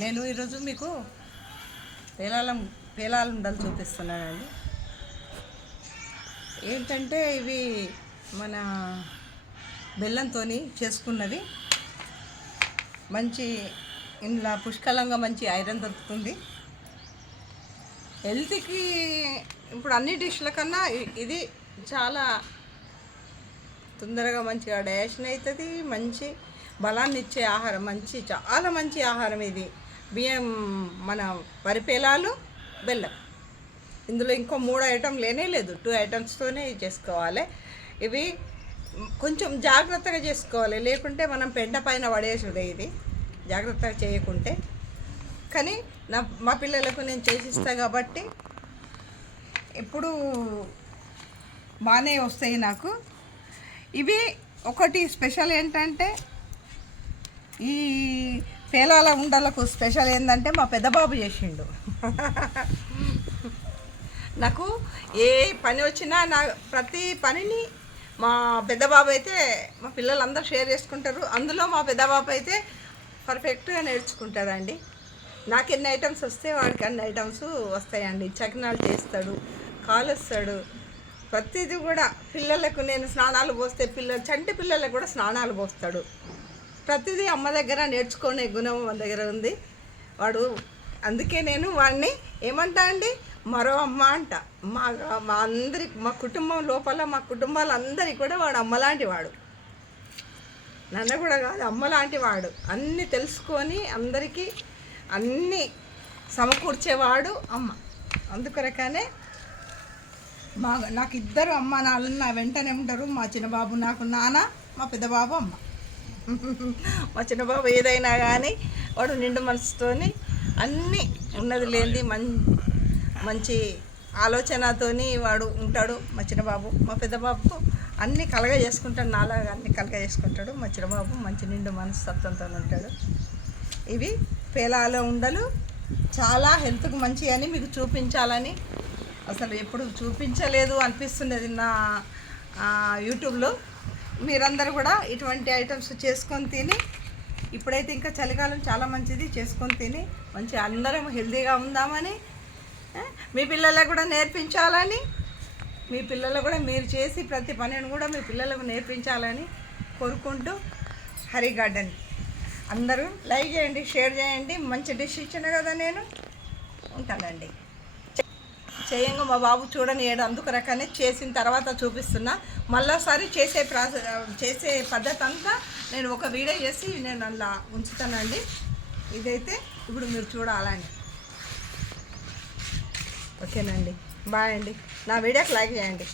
నేను ఈరోజు మీకు పేలాల ఉండలు చూపిస్తున్నానండి. ఏంటంటే ఇవి మన బెల్లంతో చేసుకున్నవి. మంచి ఇందులో పుష్కలంగా మంచి ఐరన్ దొరుకుతుంది. హెల్త్కి ఇప్పుడు అన్ని డిష్ల కన్నా ఇది చాలా తొందరగా మంచిగా డైజెషన్ అవుతుంది. మంచి బలాన్ని ఇచ్చే ఆహారం, చాలా మంచి ఆహారం ఇది. బియ్యం మన వరి పేలాలు, బెల్లం. ఇందులో ఇంకో 3 ఐటమ్ లేదు, 2 ఐటమ్స్తోనే చేసుకోవాలి. ఇవి కొంచెం జాగ్రత్తగా చేసుకోవాలి, లేకుంటే మనం పెంట పైన పడేసుడే ఇది జాగ్రత్తగా చేయకుంటే. కానీ మా పిల్లలకు నేను చేసిస్తా కాబట్టి ఎప్పుడు బాగానే వస్తాయి నాకు. ఇవి ఒకటి స్పెషల్ ఏంటంటే, ఈ పేలాల ఉండలకు స్పెషల్ ఏంటంటే మా పెద్దబాబు చేసిండు. నాకు ఏ పని వచ్చినా ప్రతి పనిని మా పెద్దబాబు అయితే, మా పిల్లలందరూ షేర్ చేసుకుంటారు. అందులో మా పెద్దబాబు అయితే పర్ఫెక్ట్గా నేర్చుకుంటాడండి. నాకు ఎన్ని ఐటమ్స్ వస్తే వాడికి అన్ని ఐటమ్స్ వస్తాయండి. చకినాలు చేస్తాడు, కాలుస్తాడు, ప్రతిదీ కూడా. పిల్లలకు నేను స్నానాలు పోస్తే చంటి పిల్లలకు కూడా స్నానాలు పోస్తాడు. ప్రతిదీ అమ్మ దగ్గర నేర్చుకునే గుణం మన దగ్గర ఉంది వాడు. అందుకే నేను వాడిని ఏమంటా అండి, మరో అమ్మ అంట. మా కుటుంబం లోపల, మా కుటుంబాలందరికీ కూడా వాడు అమ్మలాంటి వాడు. నన్ను కూడా కాదు, అమ్మలాంటి వాడు. అన్నీ తెలుసుకొని అందరికీ అన్నీ సమకూర్చేవాడు అమ్మ. అందుకొరకనే నాకు ఇద్దరు అమ్మ నాన్న నా వెంటనే ఉంటారు. మా చిన్నబాబు నాకు నాన్న, మా పెద్దబాబు అమ్మ. మా చిన్నబాబు ఏదైనా కానీ వాడు నిండు మనసుతోని అన్నీ ఉన్నది లేనిది మంచి ఆలోచనతోని వాడు ఉంటాడు మా చిన్నబాబు. మా పెద్దబాబుకు అన్నీ కలగ చేసుకుంటాడు, నాలాగా అన్నీ కలగ చేసుకుంటాడు. మా చిన్నబాబు మంచి నిండు మనస్తత్వంతో ఉంటాడు. ఇవి పేలాల ఉండలు చాలా హెల్త్కు మంచి అని మీకు చూపించాలని, అసలు ఎప్పుడు చూపించలేదు అనిపిస్తున్నది నా యూట్యూబ్లో. మీరందరూ కూడా ఇటువంటి ఐటమ్స్ చేసుకొని తిని, ఇప్పుడైతే ఇంకా చలికాలం చాలా మంచిది, చేసుకొని తిని మంచి అందరం హెల్తీగా ఉందామని, మీ పిల్లలకు కూడా నేర్పించాలని, మీ పిల్లలు కూడా మీరు చేసి ప్రతి పనిని కూడా మీ పిల్లలకు నేర్పించాలని కోరుకుంటూ, హరి గార్డెన్ అందరూ లైక్ చేయండి, షేర్ చేయండి. మంచి డిష్ ఇచ్చిన కదా నేను ఉంటానండి. చేయంగా మా బాబు చూడనియడు, అందుకు రకానే చేసిన తర్వాత చూపిస్తున్నా. మళ్ళీసారి చేసే పద్ధతి అంతా నేను ఒక వీడియో చేసి నేను అలా ఉంచుతానండి. ఇదైతే ఇప్పుడు మీరు చూడాలని. ఓకేనండి, బాయ్ అండి. నా వీడియోకి లైక్ చేయండి.